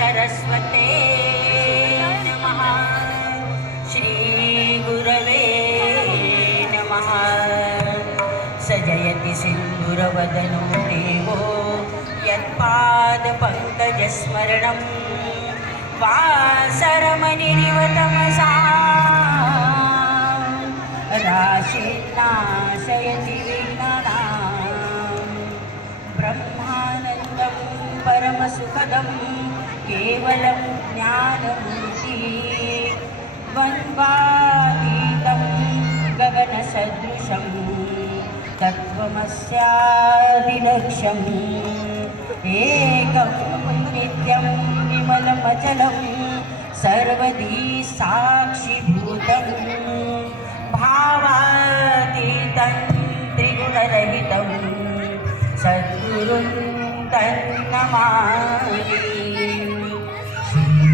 सरस्वते नमः। श्रीगुरवे नमः। सजयति सिन्दुरवदनं देवो यत्पादपङ्कजस्मरणं। वासरमनिरिवतमसा राशिन्नाशयति विघ्नाना ब्रह्मानन्दं परमसुखदम्। केवलं ज्ञानमूर्ति द्वन्द्वातीतं गगनसदृशं तत्त्वमस्याभिलक्ष्यम् एकं नित्यं विमलमचलं सर्वधी साक्षिभूतं भावातीतं त्रिगुणरहितं सद्गुरुं तन्नमामि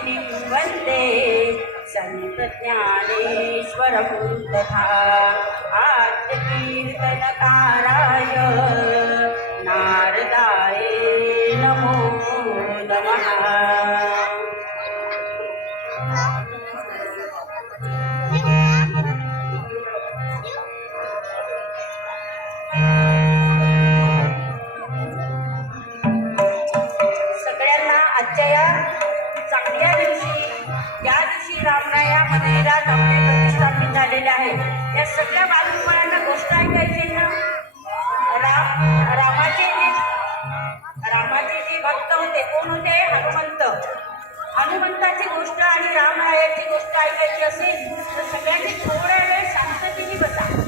श्री संत ज्ञानेश्वर तथा आद्यकीर्तनकाराय भागवंताची गोष्ट आणि रामायणाची गोष्ट ऐकायची असेल तर सगळ्यांनी थोड्या वेळ शांततेने बसा.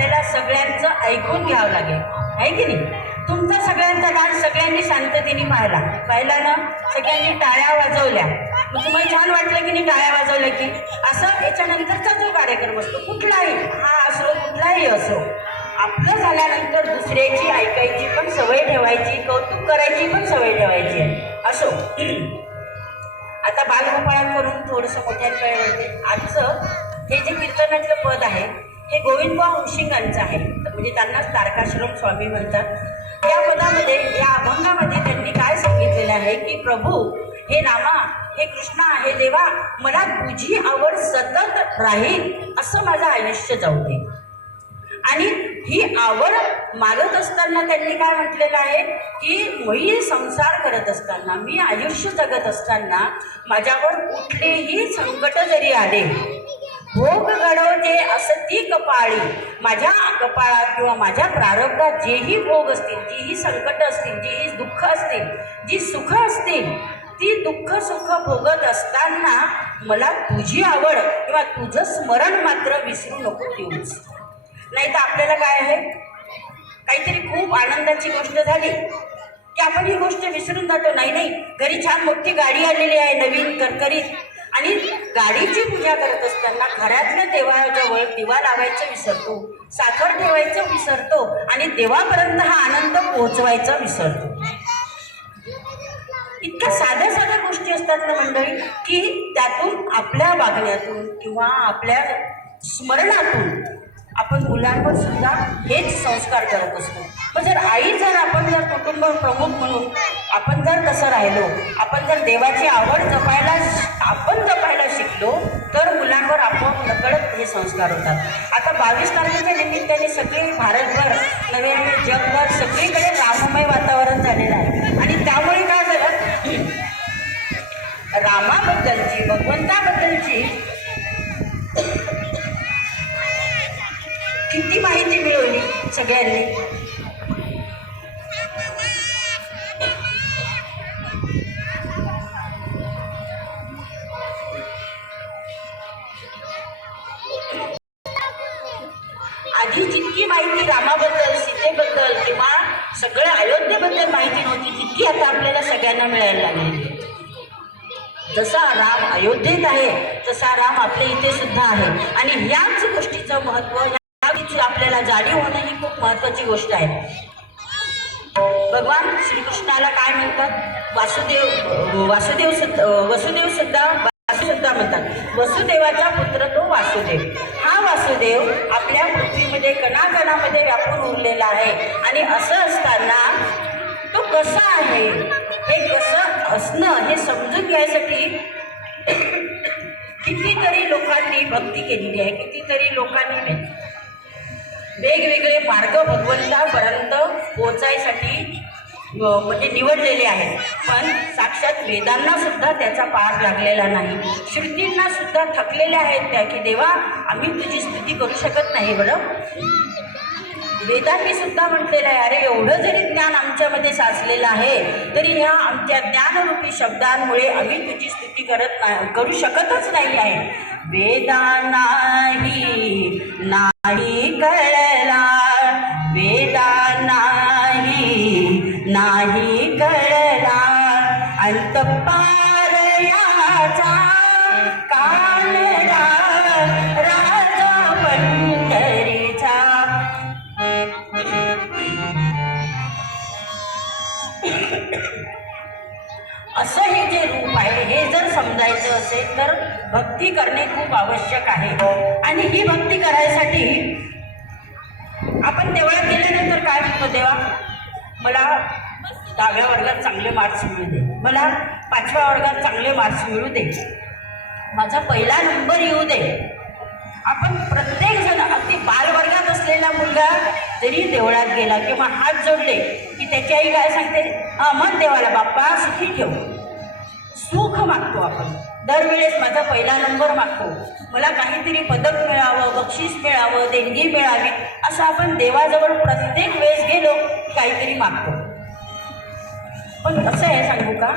आपल्याला सगळ्यांचं ऐकून घ्यावं लागेल. आहे की नाही? तुमचा सगळ्यांचा डान्स सगळ्यांनी शांततेने पाहिला. पाहिला ना? सगळ्यांनी टाळ्या वाजवल्या. मग तुम्हाला छान वाटलं की नाही टाळ्या वाजवल्या की? असं याच्यानंतरचा जो कार्यक्रम असतो कुठलाही हा असो कुठलाही असो आपलं झाल्यानंतर दुसऱ्याची ऐकायची पण सवय ठेवायची कौतुक करायची पण सवय ठेवायची असो. आता बालगोपाळांकडून थोडंसं मोठ्याने काय म्हणते हे जे कीर्तनातलं पद आहे हे गोविंदबा उशिंगांचं आहे. म्हणजे त्यांनाच तारकाश्रम स्वामी म्हणतात. या पदामध्ये या अभंगामध्ये त्यांनी काय सांगितलेलं आहे की प्रभू हे रामा हे कृष्णा हे देवा मला तुझी आवड सतत राहील असं माझं आयुष्य जाऊ दे. आणि ही आवड मागत असताना त्यांनी काय म्हटलेलं आहे की मी संसार करत असताना मी आयुष्य जगत असताना माझ्यावर कुठलेही संकट जरी आले भोग घडवते असं ती कपाळी माझ्या कपाळात किंवा माझ्या प्रारब्धात जेही भोग असतील जीही संकट असतील जीही दुःख असतील जी सुख असतील ती दुःख सुख भोगत असताना मला तुझी आवड किंवा तुझं स्मरण मात्र विसरू नको देऊच नाही तर आपल्याला काय आहे? काहीतरी खूप आनंदाची गोष्ट झाली की आपण ही गोष्ट विसरून जातो. नाही नाही घरी छान मोठी गाडी आलेली आहे नवीन करकरीत. आणि गाडीची पूजा करत असताना घरातल्या देवाजवळ दिवा लावायचं विसरतो साखर ठेवायचं विसरतो आणि देवापर्यंत हा आनंद पोहोचवायचा विसरतो. इतक्या साध्या साध्या गोष्टी असतात ना मंडळी की त्यातून आपल्या वागण्यातून किंवा आपल्या स्मरणातून आपण मुलांवर सुद्धा हेच संस्कार करत असतो. पण जर आई जर आपण जर कुटुंब प्रमुख म्हणून आपण जर तसं राहिलो आपण जर देवाची आवड जपायला आपण जपायला शिकलो तर मुलांवर आपोआप नकळत हे संस्कार होतात. आता बावीस तारखेच्या निमित्ताने सगळे भारतभर नवे नवे जगभर सगळीकडे राममय वातावरण झालेलं आहे. आणि त्यामुळे काय झालं? रामाबद्दलची भगवंताबद्दलची किती माहिती मिळवली सगळ्यांनी. पृथ्वीमध्ये कणाकणामध्ये व्यापून उरलेला आहे. आणि असं असताना तो कसा आहे? हे कसं असणं हे समजून घ्यायसाठी कितीतरी लोकांनी भक्ती केलेली आहे. कितीतरी लोकांनी वेगवेगळे मार्ग भगवंतापर्यंत पोचायसाठी म्हणजे निवडलेले आहेत. पण साक्षात वेदांना सुद्धा त्याचा पार लागलेला नाही. श्रुतींना सुद्धा थकलेल्या आहेत त्या की देवा आम्ही तुझी स्तुती करू शकत नाही बरं? वेदांनी सुद्धा म्हटलेलं आहे अरे एवढं जरी ज्ञान आमच्यामध्ये साचलेलं आहे तरी ह्या आमच्या ज्ञानरूपी शब्दांमुळे आम्ही तुझी स्तुती करत नाही करू शकतच नाही आहे. वेदा नाही भक्ती करणे खूप आवश्यक आहे. आणि ही भक्ती करायसाठी आपण देवळात गेल्यानंतर काय म्हणतो देवा? मला दहाव्या वर्गात चांगले मार्क्स मिळू दे. मला पाचव्या वर्गात चांगले मार्क्स मिळू दे. माझा पहिला नंबर येऊ दे. आपण प्रत्येक जण अगदी बालवर्गात असलेला मुलगा जरी देवळात गेला किंवा हात जोडले की त्याची आई काय सांगते? हा मन देवाला बाप्पा सुखी ठेव. सुख मागतो आपण. दरवेळेस माझा पहिला नंबर मागतो मला काहीतरी पदक मिळावं बक्षीस मिळावं देणगी मिळावी असं आपण देवाजवळ प्रत्येक वेळेस गेलो की काहीतरी मागतो. पण कसं आहे सांगू का?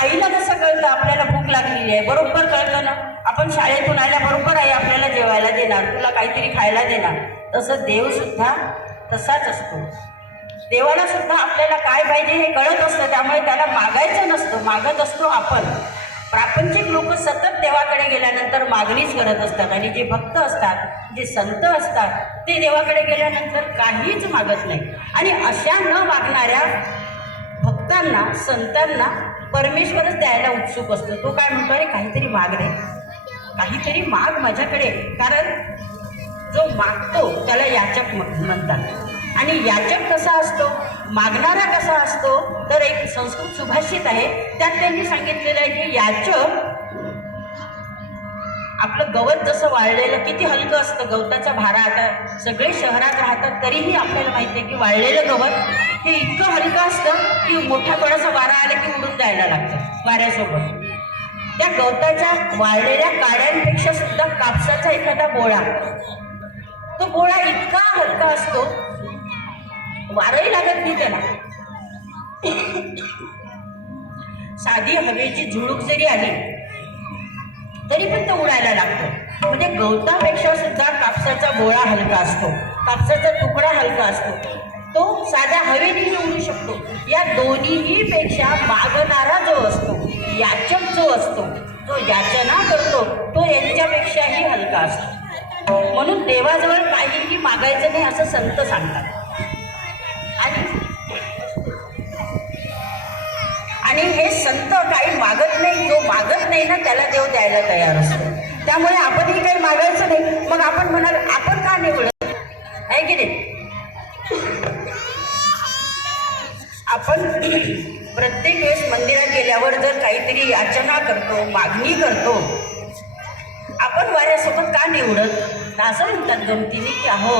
आईला कसं कळतं आपल्याला भूक लागलेली आहे बरोबर कळतं ना? आपण शाळेतून आल्याबरोबर आई आपल्याला जेवायला देणार तुला काहीतरी खायला देणार. तसं देवसुद्धा तसाच असतो. देवाला सुद्धा आपल्याला काय पाहिजे हे कळत असतं त्यामुळे त्याला मागायचं नसतं मागत असतो आपण. प्रापंचिक लोक सतत देवाकडे गेल्यानंतर मागणीच करत असतात आणि जे भक्त असतात जे संत असतात ते देवाकडे गेल्यानंतर काहीच मागत नाही. आणि अशा न मागणाऱ्या भक्तांना संतांना परमेश्वरच द्यायला उत्सुक असतो. तो काय म्हणतो अरे काहीतरी माग रे. काहीतरी माग माझ्याकडे कारण जो मागतो त्याला याचक म्हणतात. आणि याचक कसा असतो? मागणारा कसा असतो? तर एक संस्कृत सुभाषित आहे. त्यात त्यांनी सांगितलेलं आहे की याचक आपलं गवत जसं वाळलेलं किती हलकं असतं. गवताचा भारा आता सगळे शहरात राहतात तरीही आपल्याला माहिती आहे की वाळलेलं गवत हे इतकं हलकं असतं की मोठा थोडासा वारा आला की उडून जायला लागतं वाऱ्यासोबत. त्या गवताच्या वाळलेल्या काड्यांपेक्षा सुद्धा कापसाचा एखादा बोळा तो बोळा इतका हलका असतो वारही लागत नाही त्याला. साधी हवेची झुळूक जरी आली तरी पण तो उडायला लागतो. म्हणजे गवतापेक्षा सुद्धा कापसाचा गोळा हलका असतो. कापसाचा तुकडा हलका असतो. तो साध्या हवेनेही उडू शकतो. या दोन्हीही पेक्षा मागणारा जो असतो याचक जो असतो जो याचना करतो तो यांच्यापेक्षाही हलका असतो. म्हणून देवाजवळ काहीही मागायचं नाही असं संत सांगतात. आणि हे संत काही मागत नाही. जो मागत नाही ना त्याला देव द्यायला तयार असतो. त्यामुळे आपणही काही मागायचं नाही. मग आपण म्हणाल आपण का निवडत आहे की नाही? आपण प्रत्येक वेळेस मंदिरात गेल्यावर जर काहीतरी याचना करतो मागणी करतो आपण वाऱ्यासोबत का निवडत असं म्हणतात गमतीने की अहो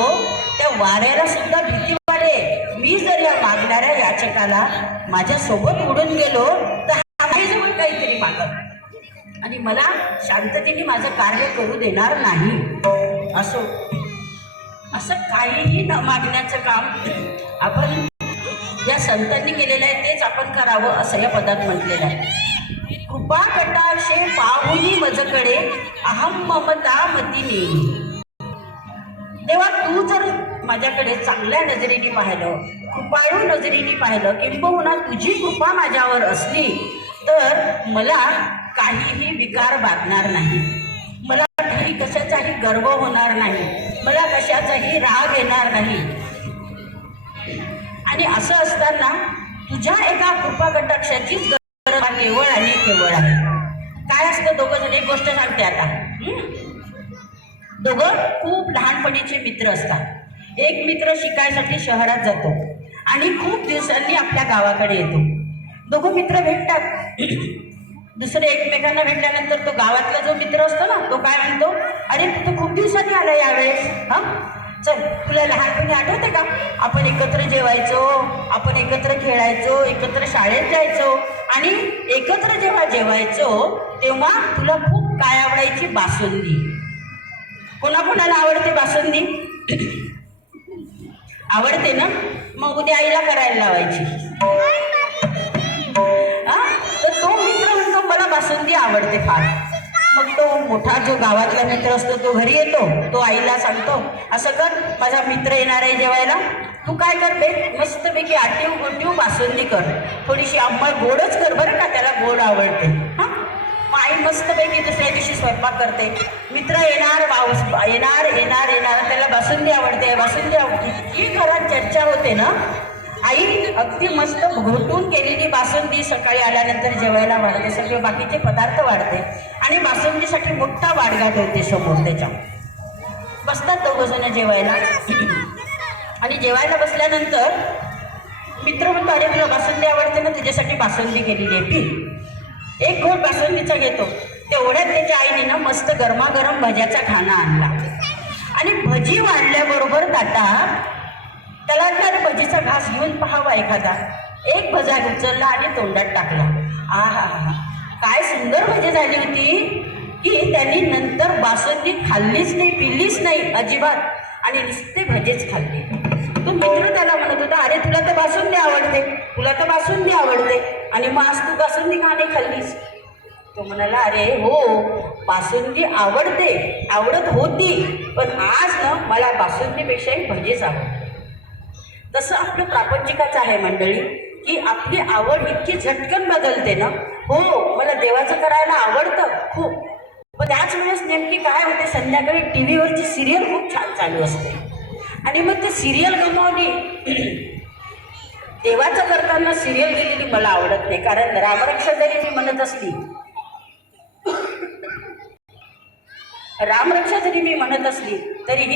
त्या वाऱ्याला सुद्धा भीती मागणाऱ्या याचकाला माझ्यासोबत उडून गेलो तर माझ्याजवळ काहीतरी मागत आणि मला शांततेने माझं कार्य करू देणार नाही. असो. असं काहीही न मागण्याचं काम आपण या संतांनी केलेलं आहे तेच आपण करावं असं या पदात म्हटलेलं आहे. कृपा कटाक्षे पाहुनी मजकडे अहम ममता मतीने. माझ्याकडे चांगल्या नजरेने पाहिलं कृपाळू नजरेने पाहिलं किंबहुना तुझी कृपा माझ्यावर असली तर मला काहीही विकार बाधणार नाही. मला काही कशाचाही गर्व होणार नाही. मला कशाचाही राग येणार नाही. आणि असं असताना तुझ्या एका कृपा कटाक्षाचीच गरज केवळ आणि केवळ आहे. काय असतं दोघं जण? एक गोष्ट सांगते आता. दोघं खूप लहानपणीचे मित्र असतात. एक मित्र शिकायसाठी शहरात जातो आणि खूप दिवसांनी आपल्या गावाकडे येतो. दोघं मित्र भेटतात. दुसरे एकमेकांना भेटल्यानंतर तो गावातला जो मित्र असतो ना तो काय म्हणतो? अरे तू तर खूप दिवसांनी आला यावेळेस. हा? चल तुला लहानपणी आठवते का? आपण एकत्र जेवायचो आपण एकत्र खेळायचो एकत्र शाळेत जायचो आणि एकत्र जेव्हा जेवायचो तेव्हा तुला खूप काय आवडायची बासुंदी? कोणाकोणाला आवडते बासुंदी? आवडते ना? मग उद्या आईला करायला लावायची. तर तो मित्र म्हणतो मला बासुंदी आवडते फार. मग तो मोठा जो गावातला मित्र असतो तो घरी येतो. तो आईला सांगतो असं कर माझा मित्र येणार आहे जेवायला. तू काय करते मस्तपैकी आटीव गोटीव बासुंदी कर. थोडीशी आंबट गोडच कर बरं का त्याला गोड आवडते. हां? मग आई मस्तपैकी दुसऱ्या दिवशी स्वयंपाक करते. मित्र येणार पाऊस येणार येणार येणार. बासुंदी आवडते बासुंदी आवडते. इतकी घरात चर्चा होते ना. आई अगदी मस्त घोटून केलेली बासुंदी सकाळी आल्यानंतर जेवायला वाढते सगळे बाकीचे पदार्थ वाढते आणि बासुंदीसाठी मोठा वाडगा ठेवते समोर त्याच्या बसतात दोघं जण जेवायला. आणि जेवायला बसल्यानंतर मित्र म्हणतो अरे तुला बासुंदी आवडते ना तुझ्यासाठी बासुंदी केलेली आहे पी एक घोट बासुंदीचा घेतो. तेवढ्यात त्याच्या आईने ना मस्त गरमागरम भज्याचा खाना आणला. आणि भजी वाढल्याबरोबर ताटात त्याला त्या भजीचा घास घेऊन पाहावा एखादा. एक भजा उचलला आणि तोंडात टाकला. आ हा हा काय सुंदर भजी झाली होती. की त्यांनी नंतर बासुंदी खाल्लीच नाही पिलीच नाही अजिबात. आणि नुसते भजेच खाल्ले. तो मित्र त्याला म्हणत होता अरे तुला तर बासुंदी आवडते. तुला तर बासुंदी आवडते. आणि मग आज तू बासुंदी खाणे नाही खाल्लीस? तो म्हणाला अरे हो बासुंदी आवडते आवडत होती पण आज ना मला बासुंदीपेक्षाही भजेच आवडते तसं आपलं प्रापंचिकाचं आहे मंडळी की आपली आवड इतकी झटकन बदलते ना. हो मला देवाचं करायला आवडतं खूप. पण त्याच वेळेस नेमकी काय होते संध्याकाळी टी व्हीवरची सिरियल खूप छान चालू असते. आणि मग ते सिरियल गमावली देवाचं करताना सिरियल गेलेली मला आवडत नाही कारण रामरक्षा जरी मी म्हणत असली रामरक्षा जरी मी म्हणत असली तरीही